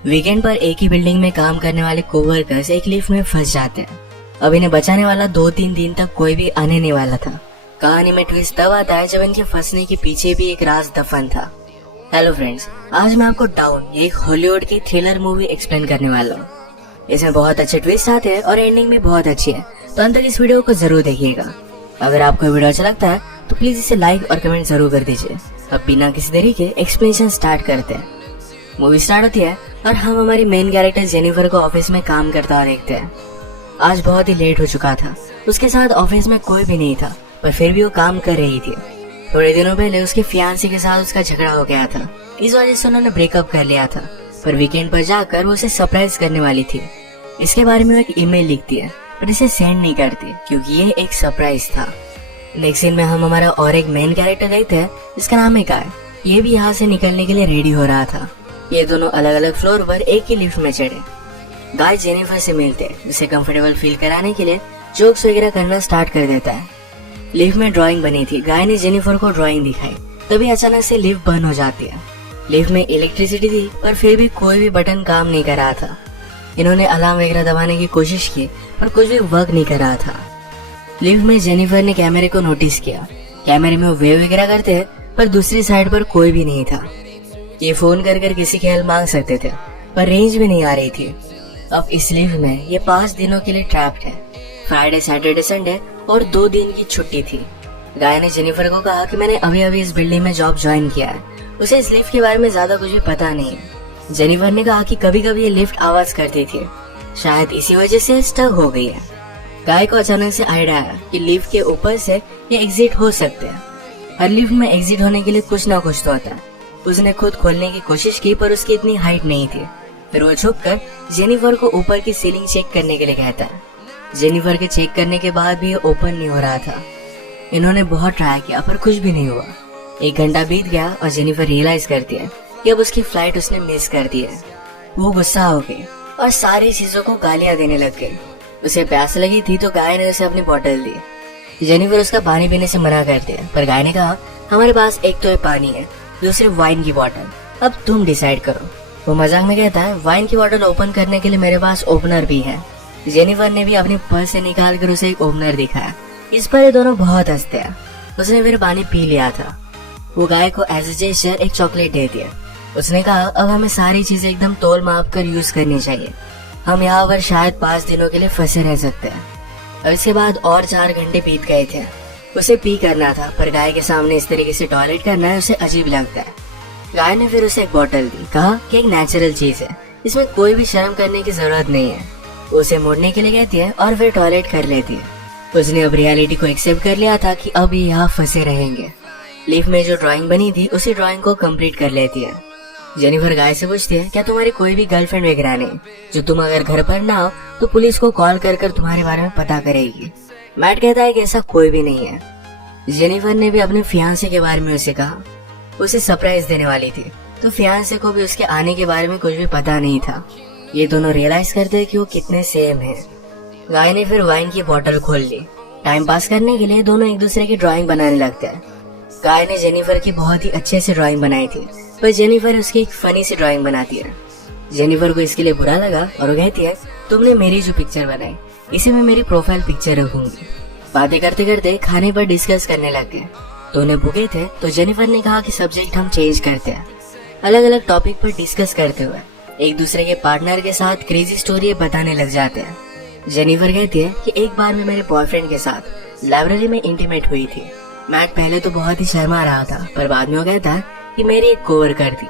Weekend पर एक ही building में काम करने वाले कोवर्कर्स एक लिफ्ट में फंस जाते हैं। अब इन्हें बचाने वाला 2-3 दिन तक कोई भी आने नहीं वाला था। कहानी में ट्विस्ट तब आता है जब इनके फंसने के पीछे भी एक राज दफन था। हेलो फ्रेंड्स, आज मैं आपको डाउन एक हॉलीवुड की थ्रिलर मूवी एक्सप्लेन करने वाला हूँ। इसमें बहुत अच्छे ट्विस्ट आते हैं और एंडिंग भी बहुत अच्छी है, तो अंत तक इस वीडियो को जरूर देखिएगा। अगर आपको वीडियो अच्छा लगता है तो प्लीज इसे लाइक और कमेंट जरूर कर दीजिए। अब बिना किसी देरी के एक्सप्लेनेशन स्टार्ट करते हैं। मूवी स्टार्ट होती है और हम हमारी मेन कैरेक्टर जेनिफर को ऑफिस में काम करता हुआ देखते हैं। आज बहुत ही लेट हो चुका था। उसके साथ ऑफिस में कोई भी नहीं था, पर फिर भी वो काम कर रही थी। थोड़े दिनों पहले उसके फियांसी के साथ उसका झगड़ा हो गया था, इस वजह से उन्होंने ब्रेकअप कर लिया था। पर वीकेंड पर जाकर वो उसे सरप्राइज करने वाली थी। इसके बारे में वो एक ईमेल लिखती है, पर इसे सेंड नहीं करती क्योंकि ये एक सरप्राइज था। नेक्स्ट सीन में हम हमारा और एक मेन कैरेक्टर देखते हैं जिसका नाम है गाय। ये भी यहाँ से निकलने के लिए रेडी हो रहा था। ये दोनों अलग अलग फ्लोर पर एक ही लिफ्ट में चढ़े। गाय जेनिफर से मिलते हैं, जिसे कंफर्टेबल फील कराने के लिए जोक्स वगैरह करना स्टार्ट कर देता है। लिफ्ट में ड्राइंग बनी थी। गाय ने जेनिफर को ड्राइंग दिखाई, तभी अचानक से लिफ्ट बंद हो जाती है। लिफ्ट में इलेक्ट्रिसिटी थी, पर फिर भी कोई भी बटन काम नहीं कर रहा था। इन्होंने अलार्म वगैरह दबाने की कोशिश की, पर कुछ भी वर्क नहीं कर रहा था। लिफ्ट में जेनिफर ने कैमरे को नोटिस किया। कैमरे में वो वेव वगैरह करते हैं, पर दूसरी साइड पर कोई भी नहीं था। ये फोन कर किसी की हेल्प मांग सकते थे, पर रेंज भी नहीं आ रही थी। अब इस लिफ्ट में ये 5 दिनों के लिए ट्रैप्ड है। फ्राइडे, सैटरडे, संडे और 2 दिन की छुट्टी थी। गाय ने जेनिफर को कहा कि मैंने अभी इस बिल्डिंग में जॉब ज्वाइन किया है, उसे इस लिफ्ट के बारे में ज्यादा कुछ भी पता नहीं है। जेनिफर ने कहा कि कभी कभी ये लिफ्ट आवाज करती थी, शायद इसी वजह से स्टक हो गई है। गाय को अचानक से आइडिया आया कि लिफ्ट के ऊपर से ये एग्जिट हो सकते हैं। हर लिफ्ट में एग्जिट होने के लिए कुछ ना कुछ तो होता है। उसने खुद खोलने की कोशिश की, पर उसकी इतनी हाइट नहीं थी। फिर वो झुककर जेनिफर को ऊपर की सीलिंग चेक करने के लिए कहता है। जेनिफर के चेक करने के बाद भी ये ओपन नहीं हो रहा था। इन्होंने बहुत ट्राई किया, पर कुछ भी नहीं हुआ। 1 घंटा बीत गया और जेनिफर रियलाइज करती है कि अब उसकी फ्लाइट उसने मिस कर दी है। वो गुस्सा हो गई और सारी चीजों को गालियां देने लग गई। उसे प्यास लगी थी तो गाय ने उसे अपनी बोतल दी। जेनिफर उसका पानी पीने से मना करती है, पर गाय ने कहा हमारे पास एक तो ये पानी है, दूसरे वाइन की बोतल, अब तुम डिसाइड करो। वो मजाक में कहता है वाइन की बोतल ओपन करने के लिए मेरे पास ओपनर भी है। जेनिफर ने भी अपनी पर्स से निकाल कर उसे एक ओपनर दिखाया। इस पर ये दोनों बहुत हंसते हैं। उसने फिर पानी पी लिया था। वो गाय को एज ए जेस्चर एक चॉकलेट दे दिया। उसने कहा अब हमें सारी चीजें एकदम तोल माप कर यूज करनी चाहिए। हम यहाँ पर शायद 5 दिनों के लिए फंसे रह सकते हैं। अब इसके बाद और 4 घंटे बीत गए थे। उसे पी करना था, पर गाय के सामने इस तरीके से टॉयलेट करना है उसे अजीब लगता है। गाय ने फिर उसे एक बोतल दी, कहा कि एक नेचुरल चीज है, इसमें कोई भी शर्म करने की जरूरत नहीं है। उसे मुड़ने के लिए कहती है और फिर टॉयलेट कर लेती है। उसने अब रियलिटी को एक्सेप्ट कर लिया था कि अब ये यहाँ फंसे रहेंगे। लिफ्ट में जो ड्राइंग बनी थी उसी ड्राइंग को कंप्लीट कर लेती है। जेनिफर गाय से पूछती है क्या तुम्हारी कोई भी गर्लफ्रेंड वगैरह नहीं, जो तुम अगर घर पर ना हो तो पुलिस को कॉल कर तुम्हारे बारे में पता करेगी। मैट कहता है कि ऐसा कोई भी नहीं है। जेनिफर ने भी अपने फियांसे के बारे में उसे कहा। उसे सरप्राइज देने वाली थी, तो फियांसे को भी उसके आने के बारे में कुछ भी पता नहीं था। ये दोनों रियलाइज करते हैं कि वो कितने सेम हैं। गाय ने फिर वाइन की बोतल खोल ली। टाइम पास करने के लिए दोनों एक दूसरे की ड्राइंग बनाने लगते हैं। गाय ने जेनिफर की बहुत ही अच्छे से ड्राइंग बनाई थी, पर जेनिफर उसकी एक फनी सी ड्राइंग बनाती है। जेनिफर को इसके लिए बुरा लगा और वो कहती है तुमने मेरी जो पिक्चर बनाई इसे मैं मेरी प्रोफाइल पिक्चर रखूंगी। बातें करते करते खाने पर डिस्कस करने लग गए। दोनों भूखे थे तो जेनिफर ने कहा कि सब्जेक्ट हम चेंज करते हैं। अलग अलग टॉपिक पर डिस्कस करते हुए एक दूसरे के पार्टनर के साथ क्रेजी स्टोरी बताने लग जाते हैं। जेनिफर कहती है कि एक बार मैं मेरे बॉयफ्रेंड के साथ लाइब्रेरी में इंटीमेट हुई थी। मैट पहले तो बहुत ही शर्मा रहा था, पर बाद में वो कहता है कि मेरी एक कोवर्कर थी।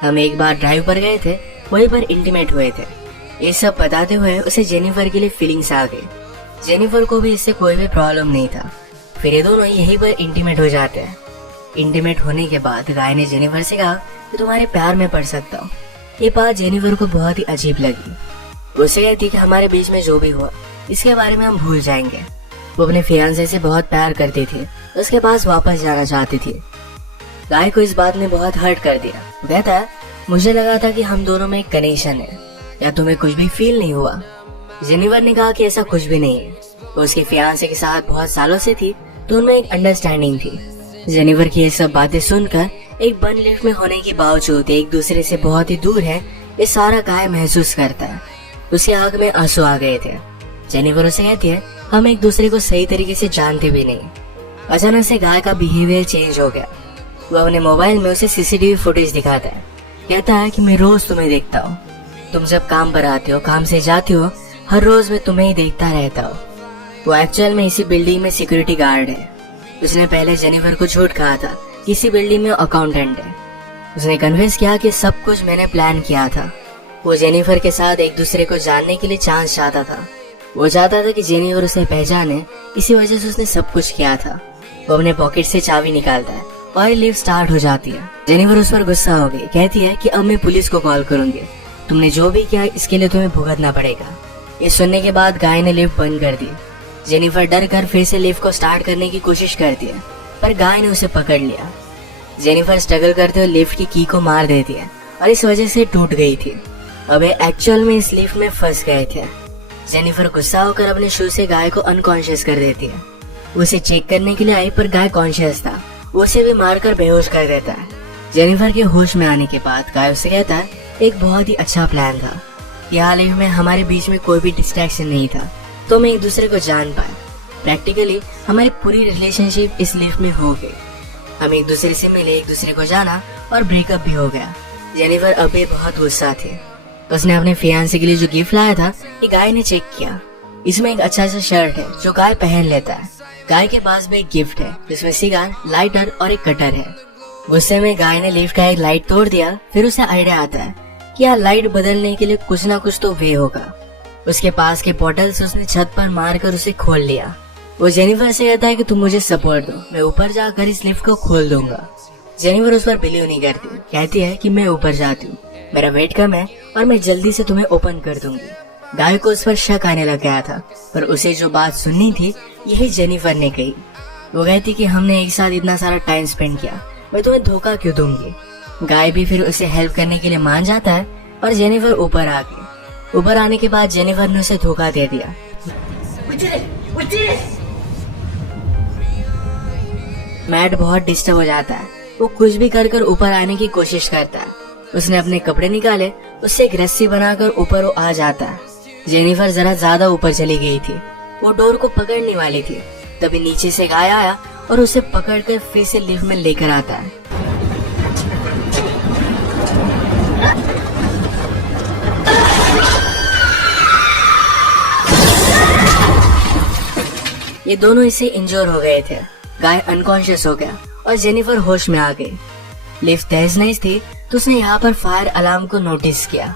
हम एक बार ड्राइव पर गए थे, वहीं पर इंटीमेट हुए थे। ये सब बताते हुए उसे जेनिफर के लिए फीलिंग्स आ गई। जेनिफर को भी इससे कोई भी प्रॉब्लम नहीं था। फिर ये दोनों यहीं पर इंटीमेट हो जाते हैं। इंटीमेट होने के बाद गाय ने जेनिफर से कहा कि तुम्हारे प्यार में पड़ सकता हूँ। ये बात जेनिफर को बहुत ही अजीब लगी। उससे कहती कि हमारे बीच में जो भी हुआ इसके बारे में हम भूल जाएंगे। वो अपने फियांसे से बहुत प्यार करती थी, उसके पास वापस जाना चाहती थी। गाय को इस बात ने बहुत हर्ट कर दिया। वो कहता है मुझे लगा था कि हम दोनों में एक कनेक्शन है, या तुम्हें कुछ भी फील नहीं हुआ? जेनिफर ने कहा कि ऐसा कुछ भी नहीं है। वो उसके फियांसे के साथ बहुत सालों से थी, तो उनमें एक अंडरस्टैंडिंग थी। जेनिफर की ये सब बातें सुनकर एक बंद लिफ्ट में होने के बावजूद एक दूसरे से बहुत ही दूर है, ये सारा गाय महसूस करता है। उसकी आंख में आंसू आ गए थे। जेनिफर उसे कहती है हम एक दूसरे को सही तरीके से जानते भी नहीं। अचानक से गाय का बिहेवियर चेंज हो गया। वो अपने मोबाइल में उसे सीसीटीवी फुटेज दिखाता है। कहता है कि मैं रोज तुम्हें देखता हूँ, तुम जब काम पर आते हो, काम से जाते हो, हर रोज मैं तुम्हें ही देखता रहता हूँ। वो एक्चुअल में इसी बिल्डिंग में सिक्योरिटी गार्ड है। उसने पहले जेनिफर को झूठ कहा था कि इसी बिल्डिंग में अकाउंटेंट है। उसने कन्विंस किया कि सब कुछ मैंने प्लान किया था। वो जेनिफर के साथ एक दूसरे को जानने के लिए चांस चाहता था। वो चाहता था कि जेनिफर उसे पहचाने, इसी वजह से उसने सब कुछ किया था। वो अपने पॉकेट से चाबी निकालता है और लिफ्ट स्टार्ट हो जाती है। जेनिफर उस पर गुस्सा हो गई। कहती है कि अब मैं पुलिस को कॉल करूंगी, तुमने जो भी किया इसके लिए तुम्हें भुगतना पड़ेगा। ये सुनने के बाद गाय ने लिफ्ट बंद कर दी। जेनिफर डर कर फिर से लिफ्ट को स्टार्ट करने की कोशिश करती है, पर गाय ने उसे पकड़ लिया। जेनिफर स्ट्रगल करते हुए लिफ्ट की की को मार देती है और इस वजह से टूट गई थी। अब एक्चुअल में इस लिफ्ट में फंस गए थे। जेनिफर गुस्सा होकर अपने शू से गाय को अनकॉन्शियस कर देती है। उसे चेक करने के लिए आई पर गाय कॉन्शियस था। वो उसे भी मारकर बेहोश कर देता है। जेनिफर के होश में आने के बाद गाय उसे कहता है एक बहुत ही अच्छा प्लान था। यहाँ लिफ्ट में हमारे बीच में कोई भी डिस्ट्रैक्शन नहीं था, तो हम एक दूसरे को जान पाए। प्रैक्टिकली हमारी पूरी रिलेशनशिप इस लिफ्ट में हो गई। हम एक दूसरे से मिले, एक दूसरे को जाना और ब्रेकअप भी हो गया। जेनिफर अभी बहुत गुस्सा थी। उसने अपने फियांसे के लिए जो गिफ्ट लाया था ये गाय ने चेक किया। इसमें एक अच्छा सा शर्ट है जो गाय पहन लेता है। गाय के पास भी एक गिफ्ट है जिसमें सिगार, लाइटर और एक कटर है। गुस्से में गाय ने लिफ्ट का एक लाइट तोड़ दिया। फिर उसे आइडिया आता है कि यार लाइट बदलने के लिए कुछ ना कुछ तो वे होगा। उसके पास के बॉटल्स उसने छत पर मारकर उसे खोल लिया। वो जेनिफर से कहता है कि तुम मुझे सपोर्ट दो, मैं ऊपर जाकर इस लिफ्ट को खोल दूंगा। जेनिफर उस पर बिलीव नहीं करती। कहती है कि मैं ऊपर जाती हूँ, मेरा वेट कम है और मैं जल्दी से तुम्हें ओपन कर दूंगी। गाय को उस पर शक आने लग गया था, पर उसे जो बात सुननी थी यही जेनिफर ने कही। वो कहती कि हमने एक साथ इतना सारा टाइम स्पेंड किया, मैं तुम्हें धोखा क्यों दूंगी। गाय भी फिर उसे हेल्प करने के लिए मान जाता है और जेनिफर ऊपर आ गई। ऊपर आने के बाद जेनिफर ने उसे धोखा दे दिया। मैट बहुत डिस्टर्ब हो जाता है। वो कुछ भी कर कर ऊपर आने की कोशिश करता है। उसने अपने कपड़े निकाले, उससे एक रस्सी बनाकर ऊपर वो आ जाता है। जेनिफर जरा ज्यादा ऊपर चली गई थी। वो डोर को पकड़ने वाली थी, तभी नीचे से गाय आया और उसे पकड़कर फिर से लिफ्ट में लेकर आता है। ये दोनों इससे इंजोर हो गए थे। गाय अनकॉन्शियस हो गया और जेनिफर होश में आ गई। लिफ्ट तेज नहीं थी तो उसने यहाँ पर फायर अलार्म को नोटिस किया।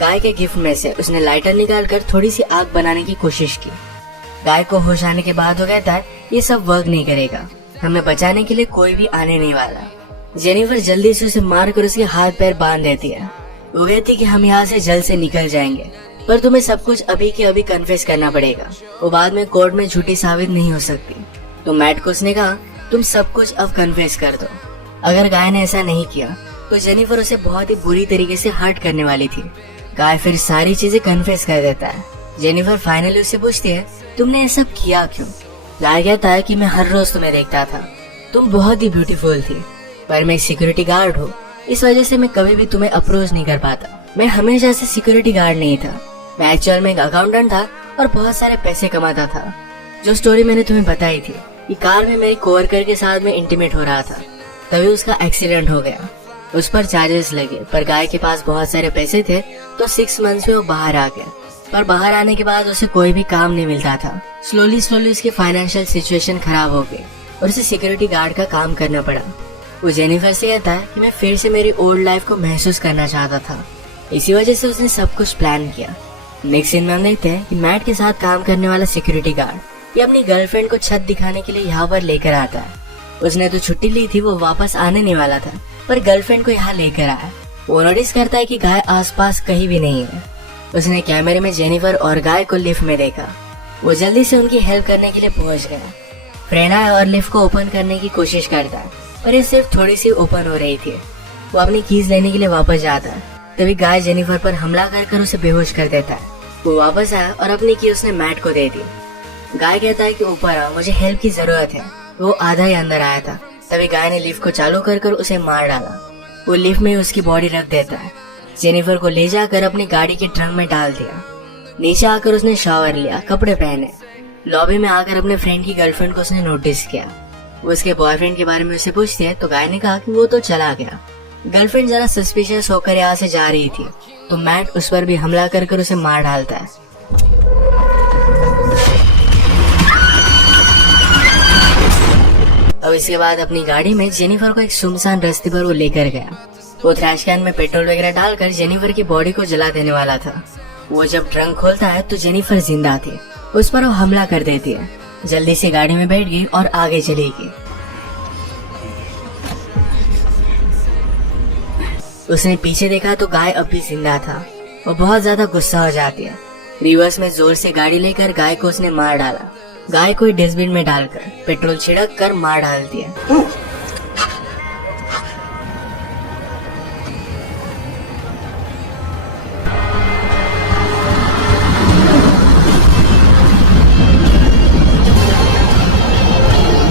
गाय के गिफ्ट में से उसने लाइटर निकालकर थोड़ी सी आग बनाने की कोशिश की। गाय को होश आने के बाद वो कहता है ये सब वर्क नहीं करेगा, हमें बचाने के लिए कोई भी आने नहीं वाला। जेनिफर जल्दी से उसे मारकर उसके हाथ पैर बांध देती है। वो कहती कि हम यहाँ से जल्द से निकल जाएंगे, पर तुम्हें सब कुछ अभी के अभी कन्फेस करना पड़ेगा। वो बाद में कोर्ट में झूठी साबित नहीं हो सकती। तो मैट को उसने कहा तुम सब कुछ अब कन्फेस कर दो। अगर गाय ने ऐसा नहीं किया तो जेनिफर उसे बहुत ही बुरी तरीके से हर्ट करने वाली थी। गाय फिर सारी चीजें कन्फेस कर देता है। जेनिफर फाइनली उससे पूछती है तुमने ये सब किया क्यों। गाय कहता है कि मैं हर रोज तुम्हें देखता था, तुम बहुत ही ब्यूटीफुल थी, पर मैं सिक्योरिटी गार्ड हूँ, इस वजह से मैं कभी भी तुम्हें अप्रोच नहीं कर पाता। मैं हमेशा से सिक्योरिटी गार्ड नहीं था, मैं एक्चुअल में एक अकाउंटेंट था और बहुत सारे पैसे कमाता था। जो स्टोरी मैंने तुम्हें बताई थी कि कार में मेरी कोवर्कर के साथ में इंटीमेट हो रहा था, तभी उसका एक्सीडेंट हो गया। उस पर चार्जेस लगे, पर गाय के पास बहुत सारे पैसे थे तो 6 मंथ्स में वो बाहर आ गया। पर बाहर आने के बाद उसे कोई भी काम नहीं मिलता था। स्लोली उसकी फाइनेंशियल सिचुएशन खराब हो गई और उसे सिक्योरिटी गार्ड का काम करना पड़ा। वो जेनिफर से कहता है कि मैं फिर से मेरी ओल्ड लाइफ को महसूस करना चाहता था, इसी वजह से उसने सब कुछ प्लान किया। नेक्स्ट सीन में हम देखते हैं कि मैट के साथ काम करने वाला सिक्योरिटी गार्ड ये अपनी गर्लफ्रेंड को छत दिखाने के लिए यहाँ पर लेकर आता है। उसने तो छुट्टी ली थी, वो वापस आने नहीं वाला था, पर गर्लफ्रेंड को यहाँ लेकर आया। वो नोटिस करता है कि गाय आसपास कहीं भी नहीं है। उसने कैमरे में जेनिफर और गाय को लिफ्ट में देखा। वो जल्दी से उनकी हेल्प करने के लिए पहुंच गया। फ्रेंड आया और लिफ्ट को ओपन करने की कोशिश करता है, पर ये सिर्फ थोड़ी सी ओपन हो रही थी। वो अपनी कीज लेने के लिए वापस जाता है, तभी गाय जेनिफर पर हमला कर उसे बेहोश कर देता है। वो वापस आया और अपनी की उसने मैट को दे दी। गाय कहता है कि ऊपर आओ, मुझे हेल्प की जरूरत है। वो आधा ही अंदर आया था, तभी गाय ने लिफ्ट को चालू कर उसे मार डाला। वो लिफ्ट में उसकी बॉडी रख देता है। जेनिफर को ले जाकर अपनी गाड़ी के ट्रंक में डाल दिया। नीचे आकर उसने शावर लिया, कपड़े पहने। लॉबी में आकर अपने फ्रेंड की गर्लफ्रेंड को उसने नोटिस किया। वो उसके बॉयफ्रेंड के बारे में उससे पूछती है तो गाय ने कहा कि वो तो चला गया। गर्लफ्रेंड जरा सस्पिशियस होकर यहाँ से जा रही थी तो मैट उस पर भी हमला कर उसे मार डालता है। अब इसके बाद अपनी गाड़ी में जेनिफर को एक सुनसान रास्ते पर वो लेकर गया। वो ट्रैश कैन में पेट्रोल वगैरह डालकर जेनिफर की बॉडी को जला देने वाला था। वो जब ट्रंक खोलता है तो जेनिफर जिंदा थी। उस पर वो हमला कर देती है। जल्दी से गाड़ी में बैठ गई और आगे चली गई। उसने पीछे देखा तो गाय अब भी जिंदा था। वो बहुत ज्यादा गुस्सा हो जाती है। रिवर्स में जोर से गाड़ी लेकर गाय को उसने मार डाला। गाय को डस्टबिन में डालकर पेट्रोल छिड़क कर मार डालती है।